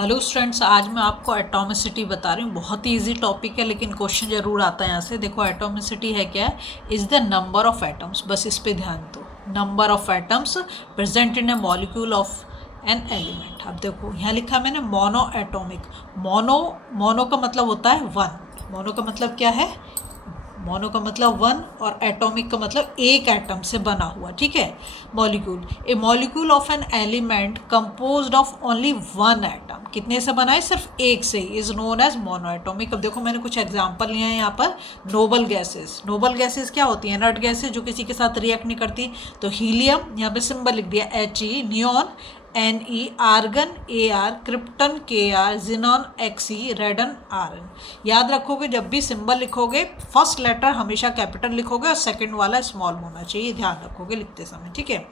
Hello students, आज मैं आपको एटॉमिसिटी बता रही हूँ। बहुत ही इजी टॉपिक है लेकिन क्वेश्चन जरूर आता है यहाँ से। देखो, एटॉमिसिटी है क्या है? Is the number of atoms. बस इस पे ध्यान दो। Number of atoms present in A molecule of an element. अब देखो, यहाँ लिखा मैंने मोनो एटॉमिक। मोनो का मतलब होता है वन। मोनो का मतलब क्या है? मोनो का मतलब वन और एटॉमिक का मतलब एक एटम से बना हुआ। ठीक है, molecule. A molecule of an element composed of only one atom. कितने से बना है? सिर्फ एक से। Is known as mono atomic. अब देखो, मैंने कुछ एग्जांपल लिए हैं यहाँ पर। Noble gases. नोबल गैसेस क्या होती हैं? इनर्ट गैसेस जो किसी के साथ रिएक्ट नहीं करती। तो हीलियम, यहाँ पे सिंबल लिख दिया He, neon Ne, argon Ar, krypton Kr, xenon Xe, radon Rn। याद रखोगे, जब भी सिंबल लिखोगे फर्स्ट लेटर हमेशा कैपिटल लिखोगे और सेकंड वाला स्मॉल होना चाहिए। ध्यान रखोगे लिखते समय। ठीक है।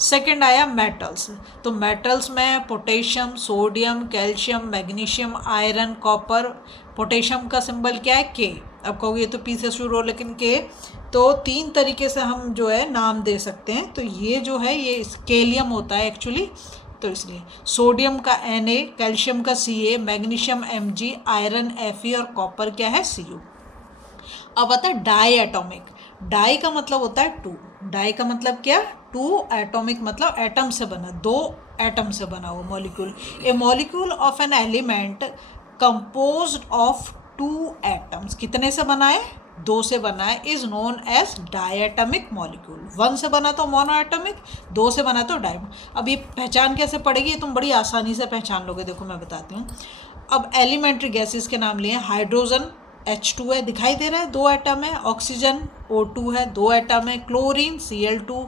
सेकंड आया मेटल्स। तो मेटल्स में potassium, sodium, calcium, magnesium, iron, copper. Potassium का सिंबल क्या है? के। अब कहोगे ये तो पी से शुरू हो, लेकिन के तो तीन तरीके से हम जो है नाम दे सकते हैं। तो ये जो है ये स्केलियम होता है एक्चुअली, तो इसलिए सोडियम का Na, कैल्शियम का Ca, magnesium Mg, iron Fe और कॉपर क्या है? Cu। अब आता है डाई एटॉमिक। डाई का मतलब होता है टू। डाई का मतलब क्या? टू। एटॉमिक मतलब एटम से बना, दो एटम से बना हुआ molecule. A molecule of an element composed of two atoms. कितने से बना है? दो से बना है। Is known as diatomic molecule. One से बना तो मोनो एटमिक, दो से बना तो डाई। अब ये पहचान कैसे पड़ेगी? ये तुम बड़ी आसानी से पहचान लोगे। देखो मैं बताती हूँ। अब एलिमेंट्री गैसेस के नाम लिए। हाइड्रोजन H2 है, दिखाई दे रहा है, दो एटम है। ऑक्सीजन O2 है, दो एटम है। Chlorine Cl2,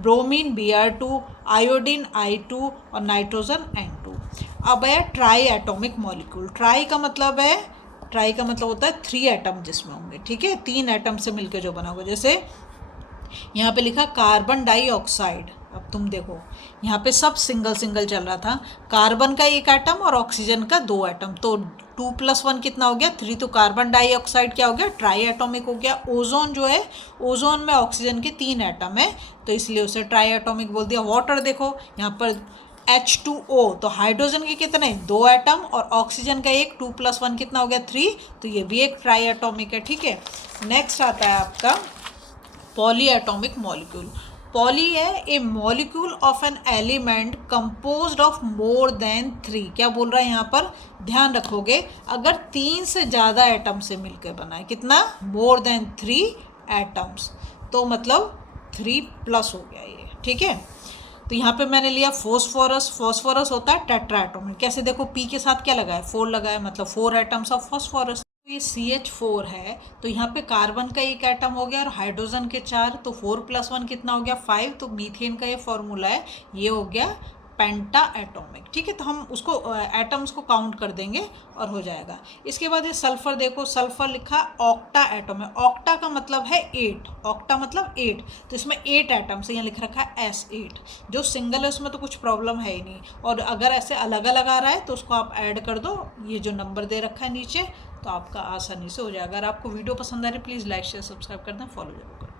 bromine Br2, iodine I2 और नाइट्रोजन N2। अब है ट्राई एटॉमिक मॉलिक्यूल। ट्राई का मतलब होता है थ्री एटम जिसमें होंगे। ठीक है, तीन एटम से मिलकर जो बना होगा। जैसे यहाँ पे लिखा कार्बन डाइऑक्साइड। अब तुम देखो, यहाँ पे सब सिंगल सिंगल चल रहा था। कार्बन का एक एटम और ऑक्सीजन का दो एटम, तो 2+1 कितना हो गया? 3। तो कार्बन डाइऑक्साइड क्या हो गया? ट्राई एटॉमिक हो गया। ओजोन जो है, ओजोन में ऑक्सीजन के 3 एटम है, तो इसलिए उसे ट्राई एटॉमिक बोल दिया। वाटर देखो यहाँ पर H2O, तो हाइड्रोजन के कितने? दो एटम और ऑक्सीजन का एक, 2+1 कितना हो गया? 3। तो ये भी एक ट्राई एटॉमिक है। ठीक है। नेक्स्ट आता है आपका पॉली एटॉमिक मॉलिक्यूल। पॉली है a molecule of an element composed of more than 3। क्या बोल रहा है यहाँ पर? ध्यान रखोगे, अगर 3 से ज़्यादा एटम से मिलकर बना है। कितना? मोर देन 3 एटम्स, तो मतलब 3+ हो गया ये। ठीक है। तो यहाँ पे मैंने लिया फॉस्फोरस। फॉस्फोरस होता है टेट्रा एटॉमिक। कैसे? देखो, पी के साथ क्या लगा है? 4 लगा है, मतलब 4 एटम्स ऑफ फॉस्फोरस। ये CH4 है, तो यहाँ पे कार्बन का एक एटम हो गया और हाइड्रोजन के 4, तो 4+1 कितना हो गया? 5। तो मीथेन का ये फॉर्मूला है, ये हो गया पेंटा एटॉमिक। ठीक है, तो हम उसको एटम्स को काउंट कर देंगे और हो जाएगा। इसके बाद ये सल्फर देखो, सल्फर लिखा ऑक्टा एटम है। ऑक्टा का मतलब है 8। ऑक्टा मतलब 8, तो इसमें 8 एटम्स है। यहाँ लिख रखा है S8। जो सिंगल है उसमें तो कुछ प्रॉब्लम है ही नहीं, और अगर ऐसे अलग अलग आ रहा है तो उसको आप ऐड कर दो, ये जो नंबर दे रखा है नीचे, तो आपका आसानी से हो जाएगा। अगर आपको वीडियो पसंद आ रही है प्लीज़ लाइक शेयर सब्सक्राइब कर दें, फॉलो जरूर करें।